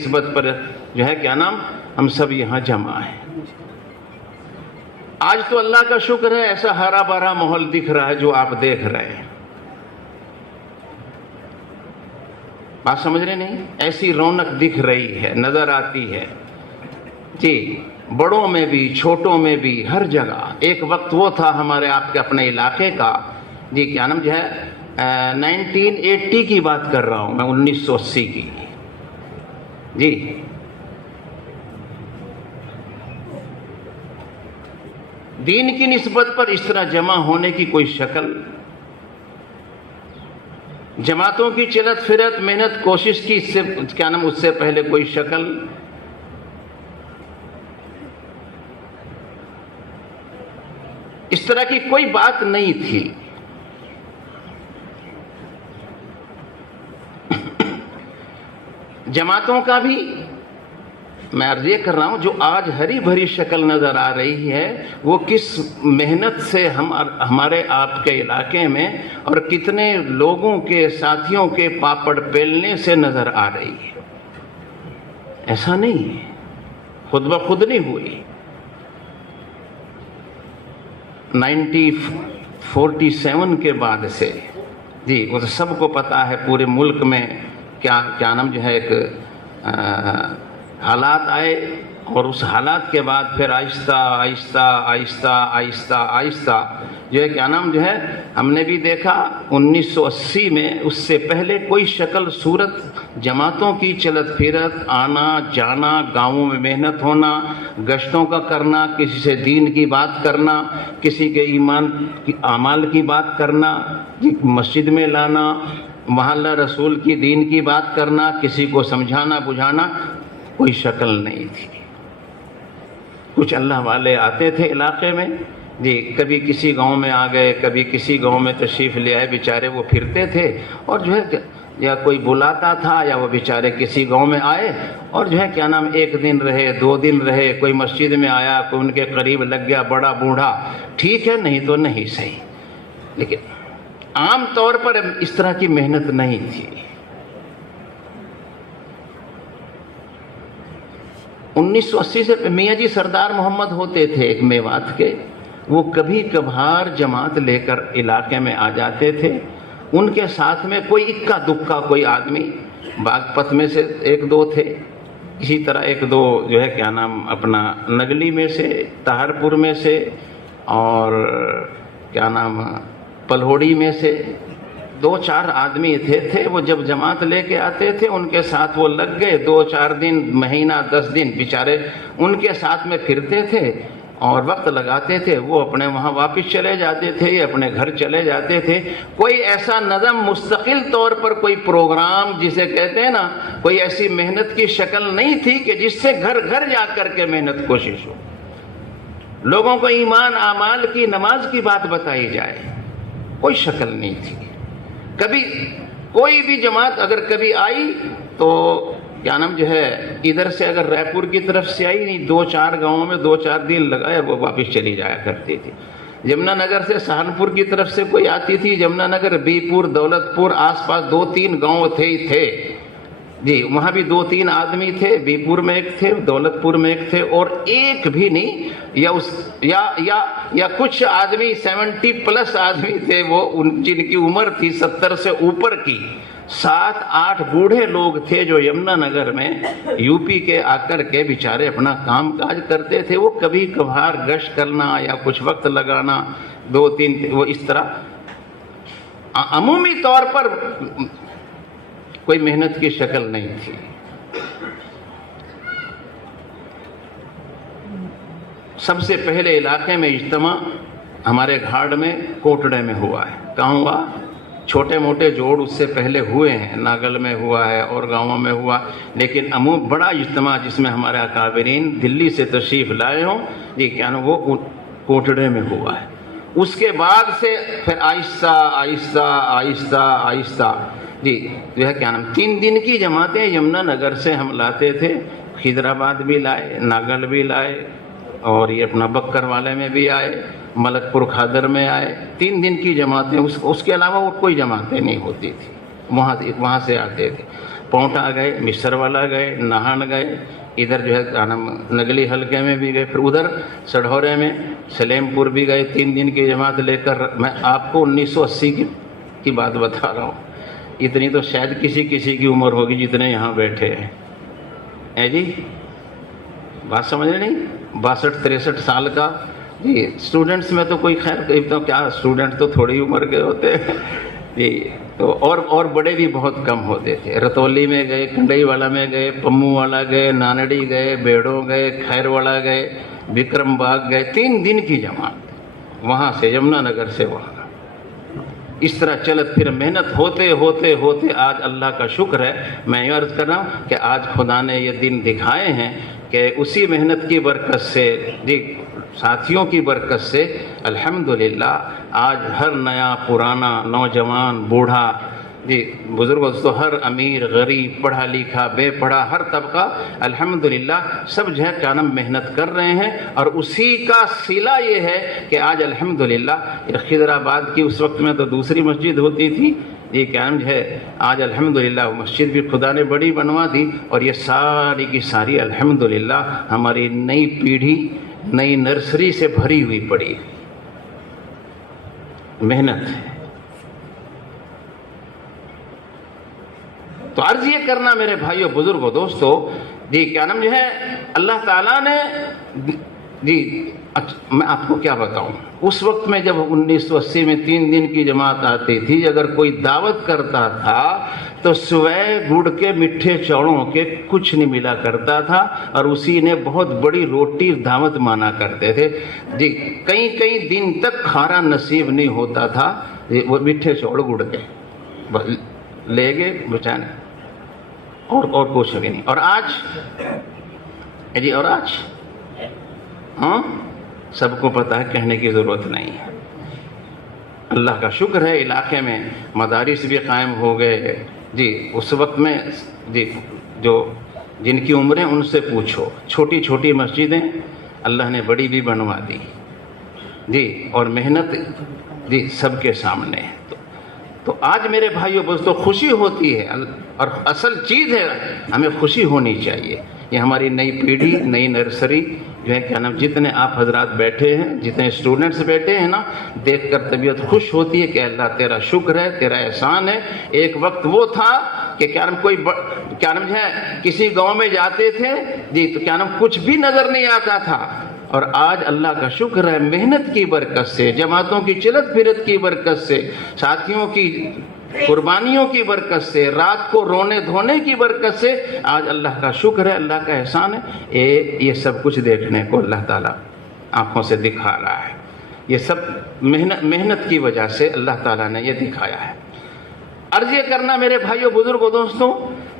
نسبت پر جو ہے کیا نام ہم سب یہاں جمع ہیں۔ آج تو اللہ کا شکر ہے ایسا ہرا بھرا ماحول دکھ رہا ہے جو آپ دیکھ رہے ہیں، بات سمجھ رہے نہیں؟ ایسی رونق دکھ رہی ہے، نظر آتی ہے جی، بڑوں میں بھی چھوٹوں میں بھی ہر جگہ۔ ایک وقت وہ تھا ہمارے آپ کے اپنے علاقے کا جی کیا نام جو ہے 1980 کی بات کر رہا ہوں میں، 1980 کی جی، دین کی نسبت پر اس طرح جمع ہونے کی کوئی شکل، جماعتوں کی چلت پھرت محنت کوشش کی اس سے کیا نام اس سے پہلے کوئی شکل، اس طرح کی کوئی بات نہیں تھی۔ جماعتوں کا بھی میں عرض یہ کر رہا ہوں جو آج ہری بھری شکل نظر آ رہی ہے وہ کس محنت سے ہمارے آپ کے علاقے میں اور کتنے لوگوں کے ساتھیوں کے پاپڑ بیلنے سے نظر آ رہی ہے۔ ایسا نہیں ہے، خود بخود نہیں ہوئی۔ 1947 کے بعد سے جی وہ تو سب کو پتا ہے پورے ملک میں کیا نام جو ہے ایک حالات آئے، اور اس حالات کے بعد پھر آہستہ آہستہ آہستہ آہستہ آہستہ جو ہے کیا نام جو ہے ہم نے بھی دیکھا 1980 میں، اس سے پہلے کوئی شکل صورت جماعتوں کی چلت پھرت، آنا جانا، گاؤں میں محنت ہونا، گشتوں کا کرنا، کسی سے دین کی بات کرنا، کسی کے ایمان کی اعمال کی بات کرنا، مسجد میں لانا، محلہ رسول کی دین کی بات کرنا، کسی کو سمجھانا بجھانا، کوئی شکل نہیں تھی۔ کچھ اللہ والے آتے تھے علاقے میں جی، کبھی کسی گاؤں میں آ گئے، کبھی کسی گاؤں میں تشریف لے آئے، بیچارے وہ پھرتے تھے اور جو ہے یا کوئی بلاتا تھا یا وہ بیچارے کسی گاؤں میں آئے اور جو ہے کیا نام ایک دن رہے، 2 دن رہے، کوئی مسجد میں آیا، کوئی ان کے قریب لگ گیا بڑا بوڑھا، ٹھیک ہے، نہیں تو نہیں صحیح، لیکن عام طور پر اس طرح کی محنت نہیں تھی۔ 1980 سے میاں جی سردار محمد ہوتے تھے ایک میوات کے، وہ کبھی کبھار جماعت لے کر علاقے میں آ جاتے تھے، ان کے ساتھ میں کوئی اکا دکا کوئی آدمی، باغپت میں سے 1-2 تھے، اسی طرح 1-2 جو ہے کیا نام اپنا نگلی میں سے، طاہرپور میں سے، اور کیا نام پلہوڑی میں سے 2-4 آدمی تھے۔ وہ جب جماعت لے کے آتے تھے ان کے ساتھ وہ لگ گئے، 2-4 دن، مہینہ، 10 دن بیچارے ان کے ساتھ میں پھرتے تھے اور وقت لگاتے تھے، وہ اپنے وہاں واپس چلے جاتے تھے یا اپنے گھر چلے جاتے تھے۔ کوئی ایسا نظم مستقل طور پر کوئی پروگرام جسے کہتے ہیں نا، کوئی ایسی محنت کی شکل نہیں تھی کہ جس سے گھر گھر جا کر کے محنت کوشش ہو، لوگوں کو ایمان اعمال کی نماز کی بات بتائی جائے، کوئی شکل نہیں تھی۔ کبھی کوئی بھی جماعت اگر کبھی آئی تو کیا نام جو ہے ادھر سے اگر رائے پور کی طرف سے آئی، نہیں 2-4 گاؤں میں 2-4 دن لگائے وہ واپس چلی جایا کرتی تھی۔ جمنا نگر سے سہارنپور کی طرف سے کوئی آتی تھی، جمنا نگر، بی پور، دولت پور، آس پاس 2-3 گاؤں تھے ہی تھے جی، وہاں بھی 2-3 آدمی تھے، بی پور میں ایک تھے، دولت پور میں ایک تھے، اور ایک بھی نہیں یا کچھ آدمی 70+ آدمی تھے، وہ جن کی عمر تھی 70 سے اوپر کی، 7-8 بوڑھے لوگ تھے جو یمنا نگر میں یو پی کے آ کر کے بیچارے اپنا کام کاج کرتے تھے۔ وہ کبھی کبھار گشت کرنا یا کچھ وقت لگانا، 2-3 وہ اس طرح عمومی طور پر کوئی محنت کی شکل نہیں تھی۔ سب سے پہلے علاقے میں اجتماع ہمارے گھاڑ میں کوٹڑے میں ہوا ہے۔ کہاں ہوا؟ چھوٹے موٹے جوڑ اس سے پہلے ہوئے ہیں، ناگل میں ہوا ہے اور گاؤں میں ہوا، لیکن عموم بڑا اجتماع جس میں ہمارے اکابرین دلی سے تشریف لائے ہوں یہ کیا نا وہ کوٹڑے میں ہوا ہے۔ اس کے بعد سے پھر آہستہ آہستہ آہستہ آہستہ جی جو ہے کیا نام 3 دن کی جماعتیں یمنا نگر سے ہم لاتے تھے، حیدرآباد بھی لائے، ناگل بھی لائے، اور یہ اپنا بکر والے میں بھی آئے، ملک پور کھادر میں آئے، 3 دن کی جماعتیں، اس کے علاوہ اور کوئی جماعتیں نہیں ہوتی تھی، وہاں سے آتے تھے۔ پونٹا گئے، مصر والا گئے، نہان گئے، ادھر جو ہے نگلی حلقے میں بھی گئے، پھر ادھر سڈھورے میں سلیم پور بھی گئے 3 دن کی جماعت لے کر. میں آپ کو 1980 کی بات بتا رہا ہوں. اتنی تو شاید کسی کی عمر ہوگی جتنے یہاں بیٹھے ہیں. جی بات سمجھ رہے نہیں؟ 62-63 سال کا جی. اسٹوڈنٹس میں تو کوئی خیر تو کیا، اسٹوڈنٹ تو تھوڑی عمر کے ہوتے ہیں جی. تو اور بڑے بھی بہت کم ہوتے تھے. رتولی میں گئے، کنڈئی والا میں گئے، پمو والا گئے، نانڑی گئے، بیڑو گئے، خیر والا گئے، وکرم باغ گئے. 3 دن کی جماعت وہاں سے، یمنا نگر سے وہاں. اس طرح چلت پھر محنت ہوتے ہوتے ہوتے آج اللہ کا شکر ہے. میں یہ عرض کر رہا ہوں کہ آج خدا نے یہ دن دکھائے ہیں کہ اسی محنت کی برکت سے جی، ساتھیوں کی برکت سے الحمدللہ آج ہر نیا پرانا نوجوان بوڑھا جی، بزرگ دوستو، ہر امیر غریب پڑھا لکھا بے پڑھا ہر طبقہ الحمدللہ سب جو ہے کیا نام محنت کر رہے ہیں. اور اسی کا صلہ یہ ہے کہ آج الحمدللہ خضر آباد کی اس وقت میں تو دوسری مسجد ہوتی تھی یہ کیا نام ہے، آج الحمدللہ مسجد بھی خدا نے بڑی بنوا دی. اور یہ ساری کی ساری الحمدللہ ہماری نئی پیڑھی نئی نرسری سے بھری ہوئی پڑی محنت ہے. تو عرض یہ کرنا میرے بھائیو بزرگو دوستو جی، کیا نام جو ہے اللہ تعالیٰ نے جی، میں آپ کو کیا بتاؤں، اس وقت میں جب 1980 میں 3 دن کی جماعت آتی تھی، اگر کوئی دعوت کرتا تھا تو سوائے گڑ کے میٹھے چوڑوں کے کچھ نہیں ملا کرتا تھا، اور اسی نے بہت بڑی روٹی دعوت مانا کرتے تھے جی. کئی دن تک کھانا نصیب نہیں ہوتا تھا، وہ میٹھے چوڑ گڑ کے لے گئے بچانے، اور کچھ بھی نہیں. اور آج جی، اور آج ہاں سب کو پتہ ہے، کہنے کی ضرورت نہیں ہے. اللہ کا شکر ہے علاقے میں مدارس بھی قائم ہو گئے جی. اس وقت میں جی جو جن کی عمریں ان سے پوچھو، چھوٹی چھوٹی مسجدیں اللہ نے بڑی بھی بنوا دی جی. اور محنت جی سب کے سامنے. تو آج میرے بھائیو دوستو خوشی ہوتی ہے، اور اصل چیز ہے ہمیں خوشی ہونی چاہیے. یہ ہماری نئی پیڑھی نئی نرسری جو ہے کیا نام، جتنے آپ حضرات بیٹھے ہیں، جتنے اسٹوڈنٹس بیٹھے ہیں نا، دیکھ کر طبیعت خوش ہوتی ہے کہ اللہ تیرا شکر ہے، تیرا احسان ہے. ایک وقت وہ تھا کہ کیا نام کوئی کیا نام ہے کسی گاؤں میں جاتے تھے جی تو کیا نام کچھ بھی نظر نہیں آتا تھا. اور آج اللہ کا شکر ہے محنت کی برکت سے، جماعتوں کی چلت پھرت کی برکت سے، ساتھیوں کی قربانیوں کی برکت سے، رات کو رونے دھونے کی برکت سے آج اللہ کا شکر ہے، اللہ کا احسان ہے. یہ سب کچھ دیکھنے کو اللہ تعالیٰ آنکھوں سے دکھا رہا ہے. یہ سب محنت کی وجہ سے اللہ تعالیٰ نے یہ دکھایا ہے. عرض یہ کرنا میرے بھائیو بزرگوں دوستوں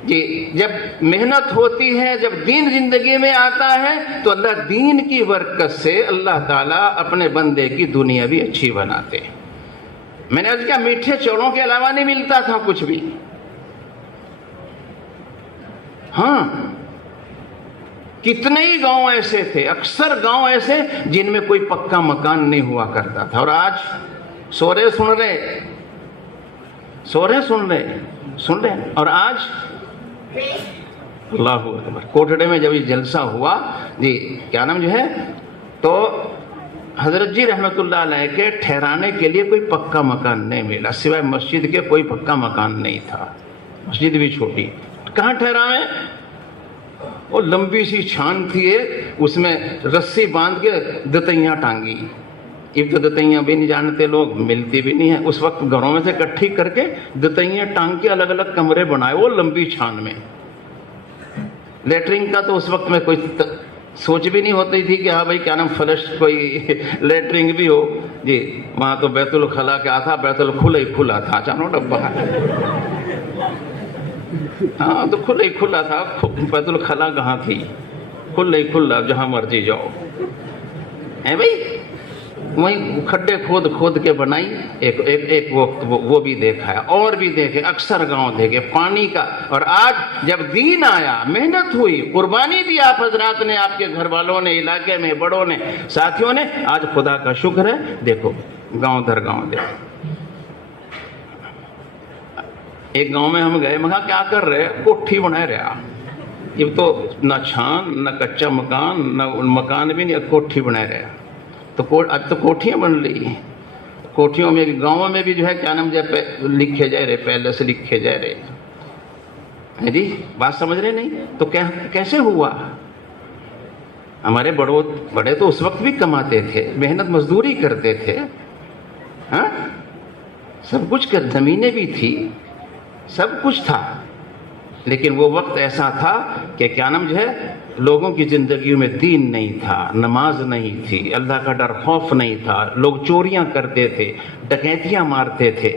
جی، جب محنت ہوتی ہے، جب دین زندگی میں آتا ہے تو اللہ دین کی برکت سے اللہ تعالیٰ اپنے بندے کی دنیا بھی اچھی بناتے ہیں. میں نے عرض کیا میٹھے چوڑوں کے علاوہ نہیں ملتا تھا کچھ بھی. ہاں کتنے ہی گاؤں ایسے تھے، اکثر گاؤں ایسے جن میں کوئی پکا مکان نہیں ہوا کرتا تھا. اور آج سورے سن رہے اور آج اللہ اکبر کوٹڑے میں جب یہ جلسہ ہوا جی کیا نام جو ہے، تو حضرت جی رحمت اللہ علیہ کے ٹھہرانے کے لیے کوئی پکا مکان نہیں ملا، سوائے مسجد کے کوئی پکا مکان نہیں تھا. مسجد بھی چھوٹی، کہاں ٹھہرائیں؟ وہ لمبی سی چھان تھی، اس میں رسی باندھ کے دتیاں ٹانگی. اب تو دتیاں بھی نہیں جانتے لوگ، ملتی بھی نہیں ہیں. اس وقت گھروں میں سے اکٹھی کر کے دتیاں ٹانگ کے الگ الگ کمرے بنائے وہ لمبی چھان میں. لیٹرنگ کا تو اس وقت میں کوئی سوچ بھی نہیں ہوتی تھی کہ ہاں بھائی کیا نام فلش کوئی لیٹرنگ بھی ہو جی. وہاں تو بیت الخلا کیا تھا، بیت الخلا ہی کھلا تھا، چانو ڈبہ ہاں تو کھلا ہی کھلا تھا. بیت الخلا کہاں تھی، کھلا ہی کھلا، جہاں مرضی جاؤ ہے بھائی. وہیں کھڈے کھود کے بنائی. ایک وقت وہ بھی دیکھا ہے، اور بھی دیکھے، اکثر گاؤں دیکھے پانی کا. اور آج جب دین آیا، محنت ہوئی، قربانی دی آپ حضرات نے، آپ کے گھر والوں نے، علاقے میں بڑوں نے، ساتھیوں نے. آج خدا کا شکر ہے دیکھو گاؤں در گاؤں دیکھو. ایک گاؤں میں ہم گئے، میں کہا کیا کر رہے؟ کوٹھی بنا رہا، یہ تو نہ چھان نہ کچا مکان، نہ مکان بھی نہیں، کوٹھی بنا رہا۔ تو اب تو کوٹھیاں بن رہی ہیں، کوٹھیوں میں بھی، گاؤں میں بھی جو ہے کیا نام جو لکھے جا رہے، پہلے سے لکھے جا رہے ہیں جی، بات سمجھ رہے نہیں؟ تو کیسے ہوا؟ ہمارے بڑے تو اس وقت بھی کماتے تھے، محنت مزدوری کرتے تھے، ہاں سب کچھ کر، زمینیں بھی تھی، سب کچھ تھا، لیکن وہ وقت ایسا تھا کہ کیا نام جو ہے لوگوں کی زندگیوں میں دین نہیں تھا، نماز نہیں تھی، اللہ کا ڈر خوف نہیں تھا، لوگ چوریاں کرتے تھے، ڈکیتیاں مارتے تھے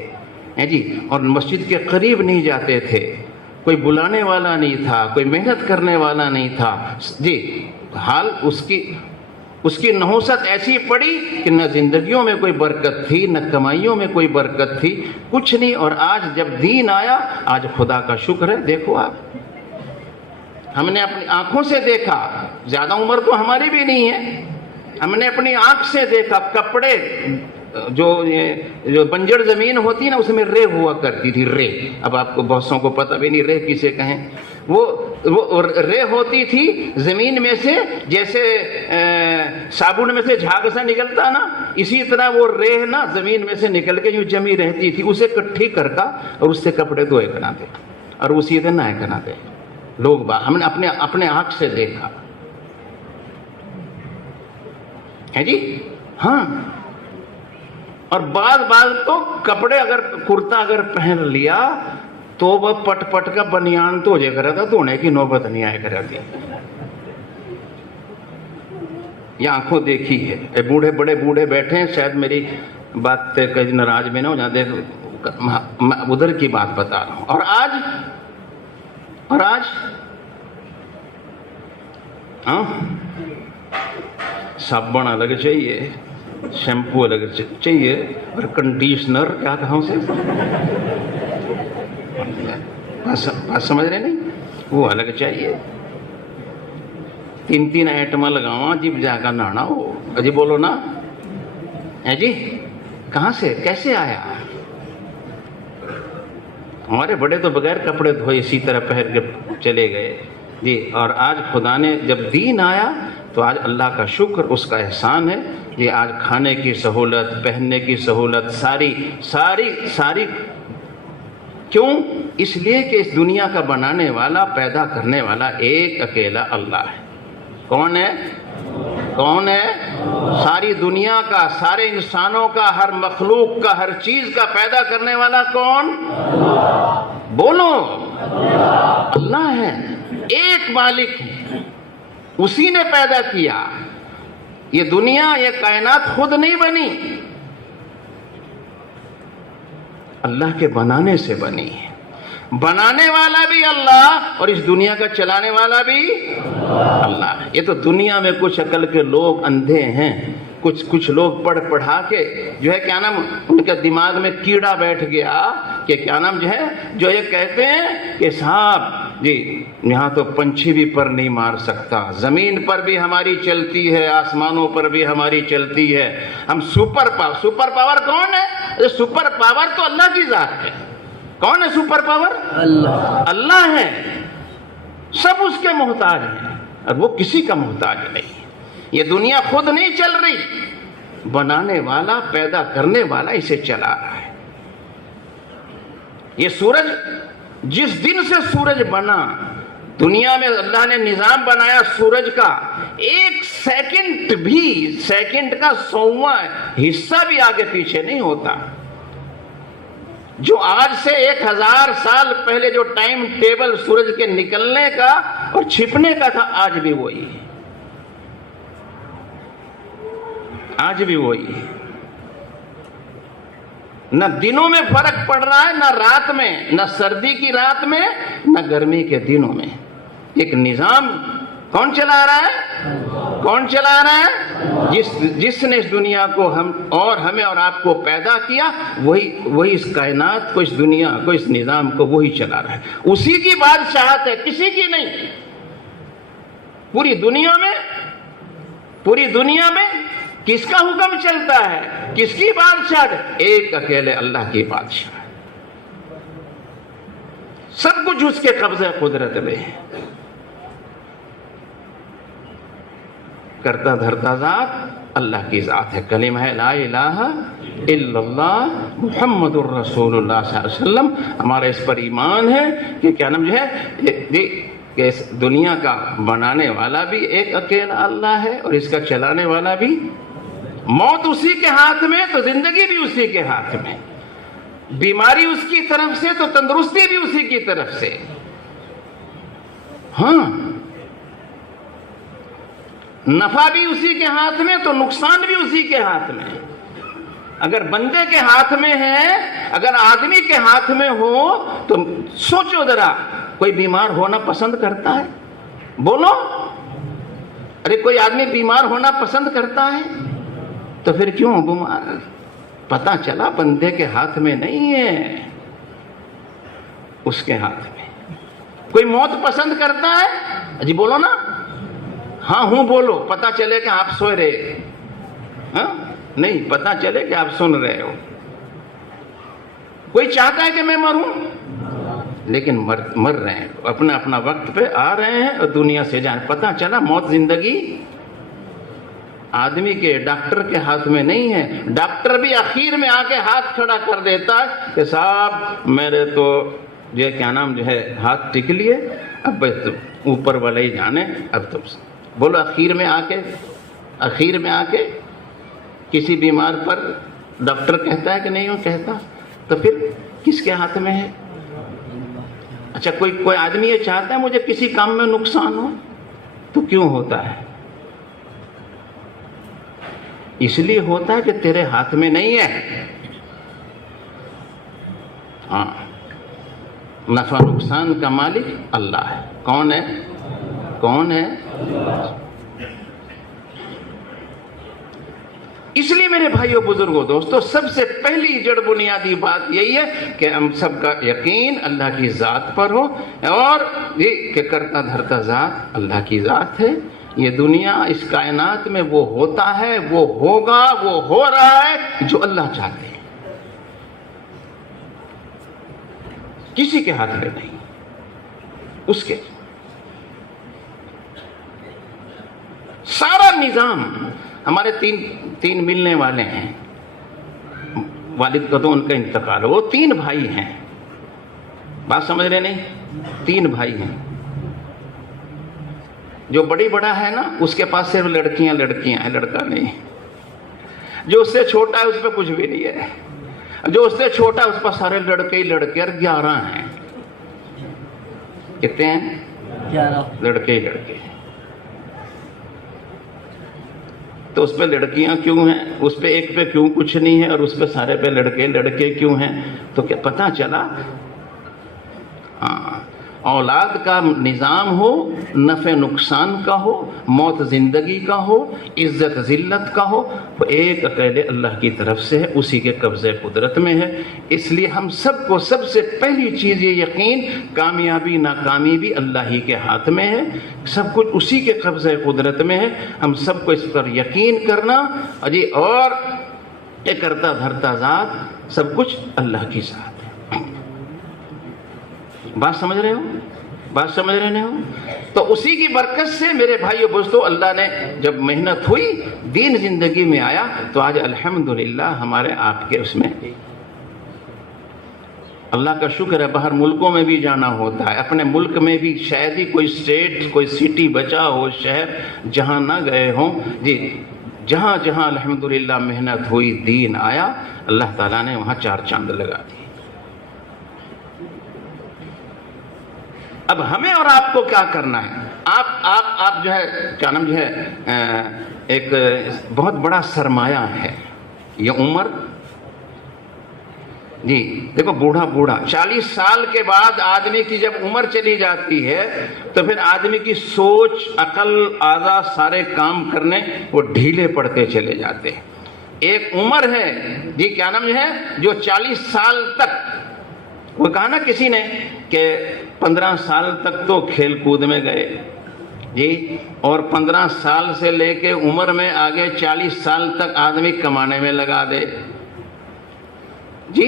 جی، اور مسجد کے قریب نہیں جاتے تھے، کوئی بلانے والا نہیں تھا، کوئی محنت کرنے والا نہیں تھا جی۔ حال اس کی نحوست ایسی پڑی کہ نہ زندگیوں میں کوئی برکت تھی، نہ کمائیوں میں کوئی برکت تھی، کچھ نہیں۔ اور آج جب دین آیا، آج خدا کا شکر ہے، دیکھو آپ، ہم نے اپنی آنکھوں سے دیکھا، زیادہ عمر تو ہماری بھی نہیں ہے، ہم نے اپنی آنکھ سے دیکھا کپڑے، جو بنجر زمین ہوتی نا اس میں رے ہوا کرتی تھی، رے، اب آپ کو بہت سو کو پتہ بھی نہیں رے کسے کہیں، وہ رے ہوتی تھی زمین میں سے، جیسے صابن میں سے جھاگ سا نکلتا نا، اسی طرح وہ رے نا زمین میں سے نکل کے جو جمی رہتی تھی، اسے اکٹھی کرتا اور اس سے کپڑے دھوئے بناتے اور اسی دن نہائے بناتے لوگ، ہم نے اپنے آنکھ سے دیکھا ہے جی، ہاں۔ اور بعض تو کپڑے اگر کرتا اگر پہن لیا تو وہ پٹ کا بنیان تو ہو جائے کرا تھا، دھونے کی نوبت نہیں آئے کرا تھی۔ یہ آنکھوں دیکھی ہے، بڑے بوڑھے بیٹھے ہیں، شاید میری بات کہیں ناراض میں نہ ہو جاتے، میں ادھر کی بات بتا رہا ہوں۔ اور آج ہاں صابن الگ چاہیے، شیمپو الگ چاہیے، اور کنڈیشنر کیا کہاں سے، بات سمجھ رہے نہیں، وہ الگ چاہیے، 3 آئٹم لگاواں جب جا کر نہانا ہو جی، بولو نا ہے جی، کہاں سے کیسے آیا؟ ہمارے بڑے تو بغیر کپڑے دھوئے اسی طرح پہن کے چلے گئے جی۔ اور آج خدا نے جب دین آیا تو آج اللہ کا شکر، اس کا احسان ہے جی، آج کھانے کی سہولت، پہننے کی سہولت، ساری کیوں؟ اس لیے کہ اس دنیا کا بنانے والا، پیدا کرنے والا ایک اکیلا اللہ ہے۔ کون ہے؟ ساری دنیا کا، سارے انسانوں کا، ہر مخلوق کا، ہر چیز کا پیدا کرنے والا کون؟ بولو، اللہ ہے، ایک مالک ہے، اسی نے پیدا کیا۔ یہ دنیا، یہ کائنات خود نہیں بنی، اللہ کے بنانے سے بنی ہے۔ بنانے والا بھی اللہ اور اس دنیا کا چلانے والا بھی اللہ ہے۔ یہ تو دنیا میں کچھ عقل کے لوگ اندھے ہیں، کچھ لوگ پڑھا کے جو ہے کیا نام، ان کے دماغ میں کیڑا بیٹھ گیا کہ کیا نام جو ہے، جو یہ کہتے ہیں کہ صاحب جی یہاں تو پنچھی بھی پر نہیں مار سکتا، زمین پر بھی ہماری چلتی ہے، آسمانوں پر بھی ہماری چلتی ہے، ہم سپر پاور کون ہے؟ سپر پاور تو اللہ کی ذات ہے۔ کون ہے سپر پاور؟ اللہ ہے، سب اس کے محتاج ہیں اور وہ کسی کا محتاج نہیں۔ یہ دنیا خود نہیں چل رہی، بنانے والا، پیدا کرنے والا اسے چلا رہا ہے۔ یہ سورج، جس دن سے سورج بنا، دنیا میں اللہ نے نظام بنایا سورج کا، ایک سیکنڈ کا 100واں حصہ بھی آگے پیچھے نہیں ہوتا۔ جو آج سے 1000 سال پہلے جو ٹائم ٹیبل سورج کے نکلنے کا اور چھپنے کا تھا، آج بھی وہی ہے، آج بھی وہی ہے۔ نہ دنوں میں فرق پڑ رہا ہے، نہ رات میں، نہ سردی کی رات میں، نہ گرمی کے دنوں میں۔ ایک نظام کون چلا رہا ہے؟ کون چلا رہا ہے؟ جس نے اس دنیا کو ہمیں اور آپ کو پیدا کیا، وہی اس کائنات کو، اس دنیا کو، اس نظام کو وہی چلا رہا ہے۔ اسی کی بادشاہت ہے، کسی کی نہیں۔ پوری دنیا میں کس کا حکم چلتا ہے؟ کس کی بادشاہت؟ ایک اکیلے اللہ کی بادشاہ۔ سب کچھ اس کے قبضہ قدرت میں ہے. کرتا دھرتا ذات اللہ کی ذات ہے. کلمہ ہے لا الہ الا اللہ محمد الرسول اللہ صلی اللہ علیہ وسلم. ہمارا اس پر ایمان ہے کہ کیا نام جو ہے کہ اس دنیا کا بنانے والا بھی ایک اکیلا اللہ ہے اور اس کا چلانے والا بھی. موت اسی کے ہاتھ میں تو زندگی بھی اسی کے ہاتھ میں. بیماری اس کی طرف سے تو تندرستی بھی اسی کی طرف سے. ہاں نفع بھی اسی کے ہاتھ میں تو نقصان بھی اسی کے ہاتھ میں. اگر بندے کے ہاتھ میں ہے, اگر آدمی کے ہاتھ میں ہو تو سوچو ذرا, کوئی بیمار ہونا پسند کرتا ہے؟ بولو. ارے کوئی آدمی بیمار ہونا پسند کرتا ہے تو پھر کیوں بیمار؟ پتا چلا بندے کے ہاتھ میں نہیں ہے, اس کے ہاتھ میں. کوئی موت پسند کرتا ہے؟ جی بولو نا. ہاں ہوں بولو. پتا چلے کہ آپ سو رہے, ہاں نہیں پتا چلے کہ آپ سن رہے ہو. کوئی چاہتا ہے کہ میں مروں, لیکن مر رہے ہیں, اپنا اپنا وقت پہ آ رہے ہیں اور دنیا سے جائیں. پتا چلا موت زندگی آدمی کے, ڈاکٹر کے ہاتھ میں نہیں ہے. ڈاکٹر بھی اخیر میں آ کے ہاتھ کھڑا کر دیتا ہے کہ صاحب میرے تو یہ کیا نام جو ہے ہاتھ ٹک لیے, اب اوپر والے ہی جانے. اب تم بولو اخیر میں آ کے کسی بیمار پر ڈاکٹر کہتا ہے کہ نہیں وہ کہتا, تو پھر کس کے ہاتھ میں ہے؟ اچھا کوئی آدمی یہ چاہتا ہے مجھے کسی کام میں نقصان ہو, تو کیوں ہوتا ہے؟ اس لیے ہوتا ہے کہ تیرے ہاتھ میں نہیں ہے. ہاں نفع نقصان کا مالک اللہ ہے. کون ہے؟ کون ہے؟ اس لیے میرے بھائیوں بزرگوں دوستوں, سب سے پہلی جڑ بنیادی بات یہی ہے کہ ہم سب کا یقین اللہ کی ذات پر ہو, اور یہ کہ کرتا دھرتا ذات اللہ کی ذات ہے. یہ دنیا اس کائنات میں وہ ہوتا ہے, وہ ہوگا, وہ ہو رہا ہے جو اللہ چاہتے ہیں. کسی کے ہاتھ میں نہیں, اس کے. سارا نظام, ہمارے تین ملنے والے ہیں, والد کا تو ان کا انتقال ہو, وہ 3 بھائی ہیں. بات سمجھ رہے نہیں؟ 3 بھائی ہیں. جو بڑا ہے نا اس کے پاس صرف لڑکیاں ہیں, لڑکا نہیں. جو اس سے چھوٹا ہے اس پہ کچھ بھی نہیں ہے. جو اس سے چھوٹا ہے اس پر سارے لڑکے ہی لڑکے, اور 11 ہیں. کتنے ہیں؟ 11 لڑکے ہی لڑکے. تو اس پہ لڑکیاں کیوں ہیں, اس پہ ایک پہ کیوں کچھ نہیں ہے, اور اس پہ سارے پہ لڑکے کیوں ہیں؟ تو کیا پتہ چلا, ہاں اولاد کا نظام ہو, نفع نقصان کا ہو, موت زندگی کا ہو, عزت ذلت کا ہو, وہ ایک اکیلے اللہ کی طرف سے ہے, اسی کے قبضے قدرت میں ہے. اس لیے ہم سب کو سب سے پہلی چیز یہ یقین, کامیابی ناکامی بھی اللہ ہی کے ہاتھ میں ہے, سب کچھ اسی کے قبضے قدرت میں ہے. ہم سب کو اس پر یقین کرنا, اور یہ کرتا دھرتا ذات سب کچھ اللہ کی ذات ہے. بات سمجھ رہے ہو؟ تو اسی کی برکت سے میرے بھائیو دوستو, اللہ نے جب محنت ہوئی, دین زندگی میں آیا, تو آج الحمدللہ ہمارے آپ کے اس میں اللہ کا شکر ہے. باہر ملکوں میں بھی جانا ہوتا ہے, اپنے ملک میں بھی شاید ہی کوئی اسٹیٹ, کوئی سٹی بچا ہو, شہر جہاں نہ گئے ہوں. جی جہاں الحمدللہ محنت ہوئی, دین آیا, اللہ تعالیٰ نے وہاں 4 چاند لگا دی. اب ہمیں اور آپ کو کیا کرنا ہے؟ آپ جو ہے کیا نام جو ہے, ایک بہت بڑا سرمایہ ہے یہ عمر. جی دیکھو, بوڑھا 40 سال کے بعد آدمی کی جب عمر چلی جاتی ہے تو پھر آدمی کی سوچ, عقل, اعضاء سارے کام کرنے وہ ڈھیلے پڑتے چلے جاتے ہیں. ایک عمر ہے جی کیا نام ہے, جو 40 سال تک, وہ کہا نا کسی نے کہ 15 سال تک تو کھیل کود میں گئے جی, اور 15 سال سے لے کے عمر میں آگے 40 سال تک آدمی کمانے میں لگا دے. جی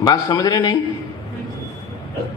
بات سمجھ رہے نہیں؟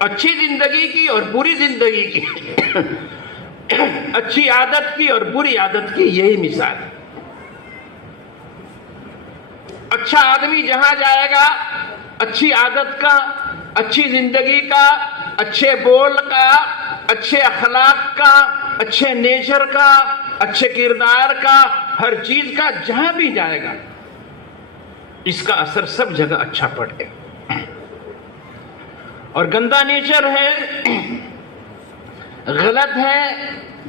اچھی زندگی کی اور بری زندگی کی، اچھی عادت کی اور بری عادت کی یہی مثال ہے۔ اچھا آدمی جہاں جائے گا، اچھی عادت کا، اچھی زندگی کا، اچھے بول کا، اچھے اخلاق کا، اچھے نیچر کا، اچھے کردار کا، ہر چیز کا جہاں بھی جائے گا اس کا اثر سب جگہ اچھا پڑے گا۔ اور گندا نیچر ہے، غلط ہے،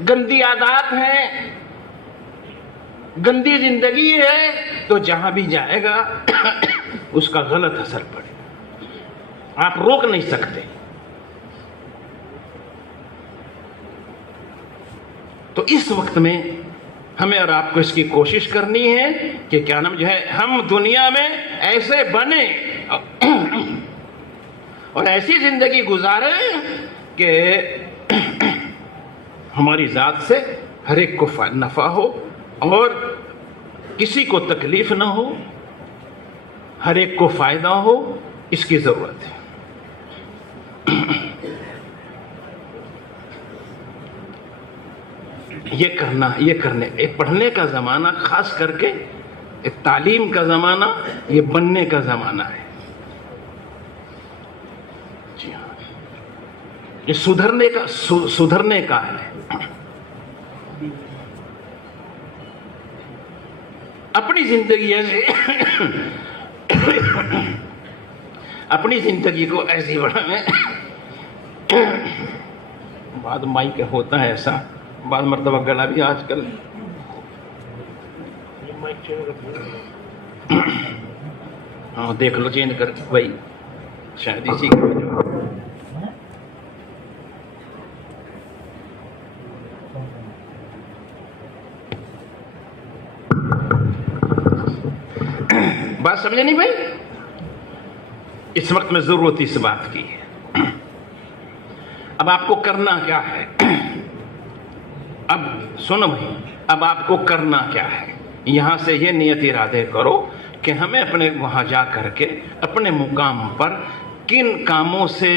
گندی عادات ہے، گندی زندگی ہے، تو جہاں بھی جائے گا اس کا غلط اثر پڑے گا، آپ روک نہیں سکتے۔ تو اس وقت میں ہمیں اور آپ کو اس کی کوشش کرنی ہے کہ کیا نام جو ہے ہم دنیا میں ایسے بنے اور ایسی زندگی گزاریں کہ ہماری ذات سے ہر ایک کو نفع ہو اور کسی کو تکلیف نہ ہو، ہر ایک کو فائدہ ہو، اس کی ضرورت ہے۔ یہ کرنے پڑھنے کا زمانہ، خاص کر کے تعلیم کا زمانہ، یہ بننے کا زمانہ ہے۔ جی ہاں، یہ سدھرنے کا ہے۔ اپنی زندگی ایسے اپنی زندگی کو ایسی بڑھائیں۔ بعد مائک ہوتا ہے ایسا، بعض مرتبہ گلا بھی آج کل ہاں دیکھ لو چینج کر کے بھائی، شاید اسی کا بات سمجھے نہیں بھائی؟ اس وقت میں ضرورت اس بات کی ہے۔ اب آپ کو کرنا کیا ہے؟ اب سنو بھائی، اب آپ کو کرنا کیا ہے؟ یہاں سے یہ نیت ارادے کرو کہ ہمیں اپنے وہاں جا کر کے اپنے مقام پر کن کاموں سے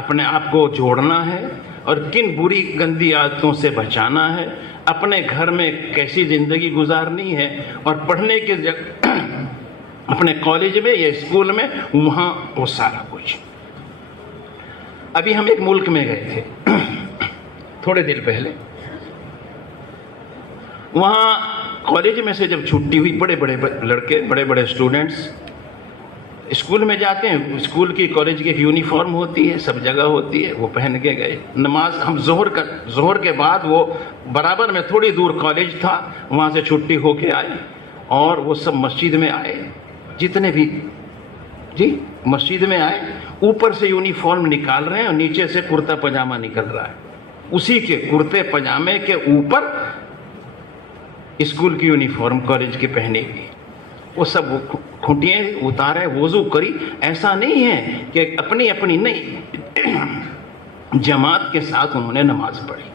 اپنے آپ کو جوڑنا ہے اور کن بری گندی عادتوں سے بچانا ہے، اپنے گھر میں کیسی زندگی گزارنی ہے، اور پڑھنے کے اپنے کالج میں یا اسکول میں وہاں وہ سارا کچھ۔ ابھی ہم ایک ملک میں گئے تھے تھوڑے دن پہلے، وہاں کالج میں سے جب چھٹی ہوئی، بڑے بڑے لڑکے، بڑے بڑے اسٹوڈنٹس اسکول میں جاتے ہیں، اسکول کی کالج کی ایک یونیفارم ہوتی ہے، سب جگہ ہوتی ہے، وہ پہن کے گئے نماز۔ ہم ظہر کے بعد وہ برابر میں تھوڑی دور کالج تھا، وہاں سے چھٹی ہو کے آئے اور وہ سب مسجد میں آئے، جتنے بھی جی مسجد میں آئے، اوپر سے یونیفارم نکال رہے ہیں اور نیچے سے کرتا پاجامہ نکل رہا ہے، اسی کے کرتے پاجامے کے اوپر اسکول کی یونیفارم کالج کی پہنی ہوئی، وہ سب کھٹیاں اتارے، وضو کری۔ ایسا نہیں ہے کہ اپنی نہیں، جماعت کے ساتھ انہوں نے نماز پڑھی،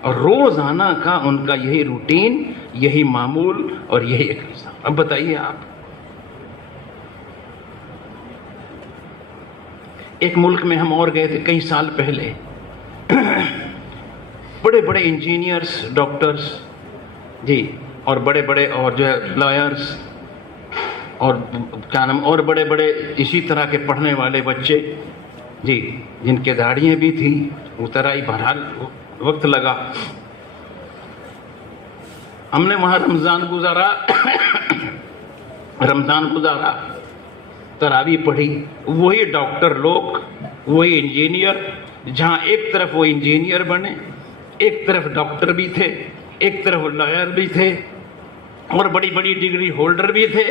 اور روزانہ کا ان کا یہی روٹین، یہی معمول اور یہی ایک نظام۔ اب بتائیے آپ، ایک ملک میں ہم اور گئے تھے کئی سال پہلے، بڑے بڑے انجینئرز، ڈاکٹرز جی، اور بڑے بڑے اور جو ہے لائرز، اور کیا نام، اور بڑے بڑے اسی طرح کے پڑھنے والے بچے جی، جن کے داڑھیاں بھی تھیں، اتر آئی، بہرحال وقت لگا۔ ہم نے وہاں رمضان گزارا، تراویح پڑھی، وہی ڈاکٹر لوگ، وہی انجینئر، جہاں ایک طرف وہ انجینئر بنے، ایک طرف ڈاکٹر بھی تھے، ایک طرف لائر بھی تھے، اور بڑی بڑی ڈگری ہولڈر بھی تھے،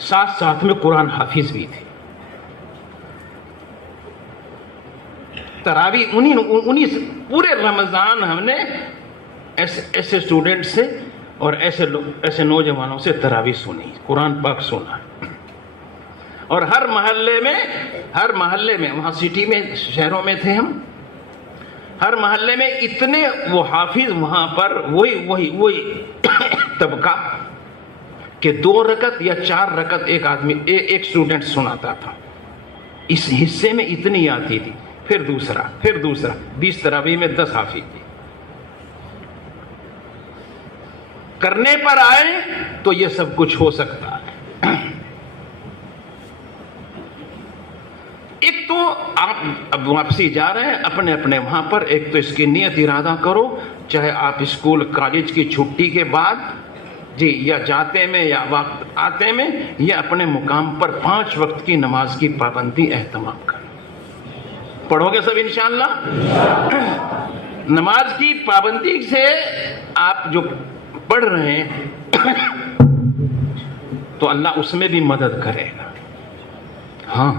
ساتھ ساتھ میں قرآن حافظ بھی تھے۔ تراویح انہی پورے رمضان ہم نے ایسے اسٹوڈنٹ سے اور ایسے نوجوانوں سے تراویح سنی، قرآن پاک سنا، اور ہر محلے میں وہاں سٹی میں، شہروں میں تھے ہم، ہر محلے میں اتنے وہ حافظ وہاں پر، وہی طبقہ کہ 2 رکعت یا 4 رکعت ایک آدمی ایک اسٹوڈنٹ سناتا تھا، اس حصے میں اتنی آتی تھی، پھر دوسرا، پھر دوسرا، 20 تراویح میں 10 حافظ تھی. کرنے پر آئے تو یہ سب کچھ ہو سکتا ہے. ایک تو آپ اب واپسی جا رہے ہیں اپنے اپنے وہاں پر، ایک تو اس کی نیت ارادہ کرو، چاہے آپ اسکول کالج کی چھٹی کے بعد جی یا جاتے میں یا وقت آتے میں، یا اپنے مقام پر 5 وقت کی نماز کی پابندی اہتمام کرو. پڑھو گے سب انشاءاللہ؟ نماز کی پابندی سے آپ جو پڑھ رہے ہیں تو اللہ اس میں بھی مدد کرے گا. ہاں،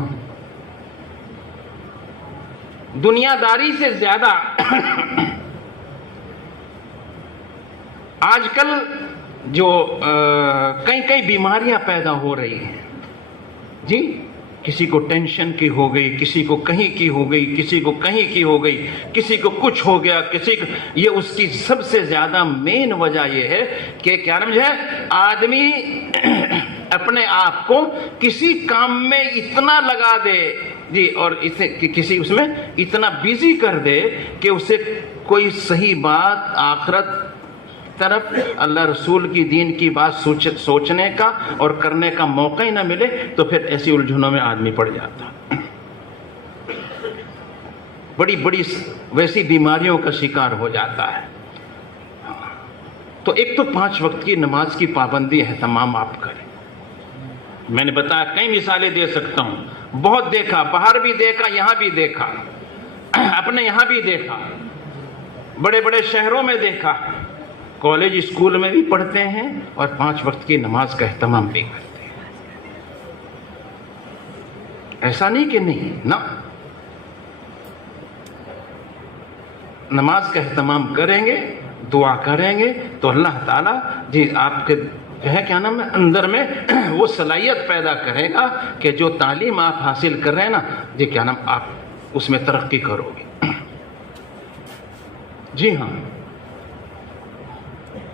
دنیا داری سے زیادہ آج کل جو کئی بیماریاں پیدا ہو رہی ہیں جی، کسی کو ٹینشن کی ہو گئی، کسی کو کہیں کی ہو گئی، کسی کو کہیں کی ہو گئی، کسی کو کچھ ہو گیا، کسی کو یہ، اس کی سب سے زیادہ مین وجہ یہ ہے کہ کیا نام ہے، آدمی اپنے آپ کو کسی کام میں اتنا لگا دے جی، اور اسے کسی اس میں اتنا بیزی کر دے کہ اسے کوئی صحیح بات آخرت طرف اللہ رسول کی دین کی بات سوچنے کا اور کرنے کا موقع ہی نہ ملے، تو پھر ایسی الجھنوں میں آدمی پڑ جاتا، بڑی بڑی ویسی بیماریوں کا شکار ہو جاتا ہے. تو ایک تو 5 وقت کی نماز کی پابندی اہتمام آپ کریں. میں نے بتایا کئی مثالیں دے سکتا ہوں، بہت دیکھا، باہر بھی دیکھا، یہاں بھی دیکھا، اپنے یہاں بھی دیکھا، بڑے بڑے شہروں میں دیکھا، کالج اسکول میں بھی پڑھتے ہیں اور 5 وقت کی نماز کا اہتمام بھی کرتے ہیں. ایسا نہیں کہ نہیں، نہ، نماز کا اہتمام کریں گے، دعا کریں گے تو اللہ تعالیٰ جی آپ کے جو ہے کیا نام ہے اندر میں وہ صلاحیت پیدا کرے گا کہ جو تعلیم آپ حاصل کر رہے ہیں نا جی، کیا نام، آپ اس میں ترقی کرو گے. جی ہاں،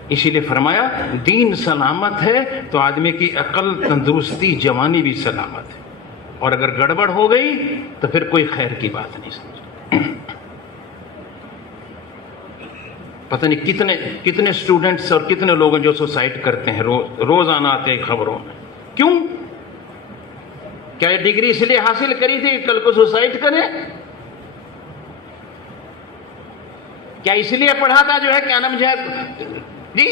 اسی لیے فرمایا دین سلامت ہے تو آدمی کی عقل، تندرستی، جوانی بھی سلامت ہے، اور اگر گڑبڑ ہو گئی تو پھر کوئی خیر کی بات نہیں سمجھ. پتہ نہیں کتنے اسٹوڈنٹس اور کتنے لوگ جو سوسائڈ کرتے ہیں، روزانہ آتے ہیں خبروں میں. کیوں؟ کیا یہ ڈگری اس لیے حاصل کری تھی کہ کل کو سوسائڈ کرے؟ کیا اس لیے پڑھا تھا جو ہے کیا نام ہے جی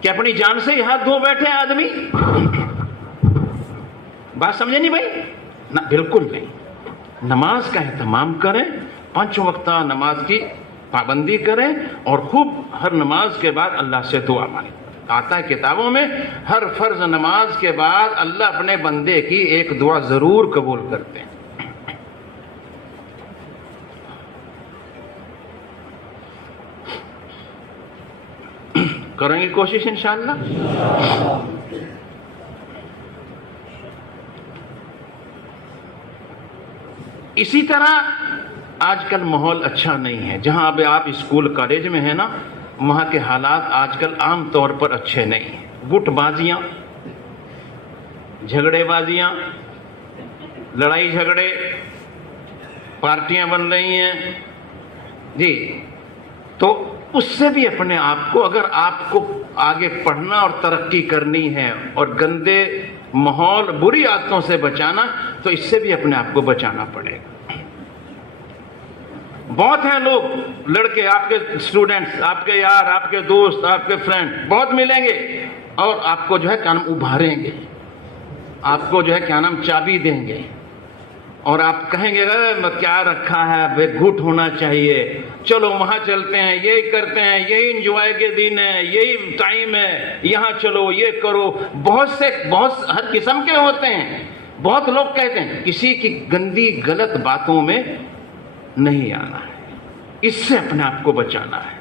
کہ اپنی جان سے ہی ہاتھ دھو بیٹھے آدمی؟ بات سمجھے نہیں بھائی؟ نہ، بالکل نہیں. نماز کا اہتمام کریں، 5 وقتہ نماز کی پابندی کریں، اور خوب ہر نماز کے بعد اللہ سے دعا مانگیں. آتا ہے کتابوں میں ہر فرض نماز کے بعد اللہ اپنے بندے کی ایک دعا ضرور قبول کرتے ہیں. کریں گے کوشش انشاءاللہ. اسی طرح آج کل ماحول اچھا نہیں ہے. جہاں اب آپ اسکول کالج میں ہیں نا، وہاں کے حالات آج کل عام طور پر اچھے نہیں ہیں. گٹ بازیاں، جھگڑے بازیاں، لڑائی جھگڑے، پارٹیاں بن رہی ہیں جی. تو اس سے بھی اپنے آپ کو، اگر آپ کو آگے پڑھنا اور ترقی کرنی ہے اور گندے ماحول، بری عادتوں سے بچانا، تو اس سے بھی اپنے آپ کو بچانا پڑے گا. بہت ہیں لوگ، لڑکے، آپ کے اسٹوڈنٹس، آپ کے یار، آپ کے دوست، آپ کے فرینڈ بہت ملیں گے اور آپ کو جو ہے کیا نام ابھاریں گے، آپ کو جو ہے کیا نام چابی دیں گے، اور آپ کہیں گے کیا رکھا ہے بے، گھٹ ہونا چاہیے، چلو وہاں چلتے ہیں، یہی کرتے ہیں، یہی انجوائے کے دن ہے، یہی ٹائم ہے، یہاں چلو، یہ کرو. بہت ہر قسم کے ہوتے ہیں. بہت لوگ کہتے ہیں کسی کی گندی غلط باتوں میں نہیں آنا ہے، اس سے اپنے آپ کو بچانا ہے.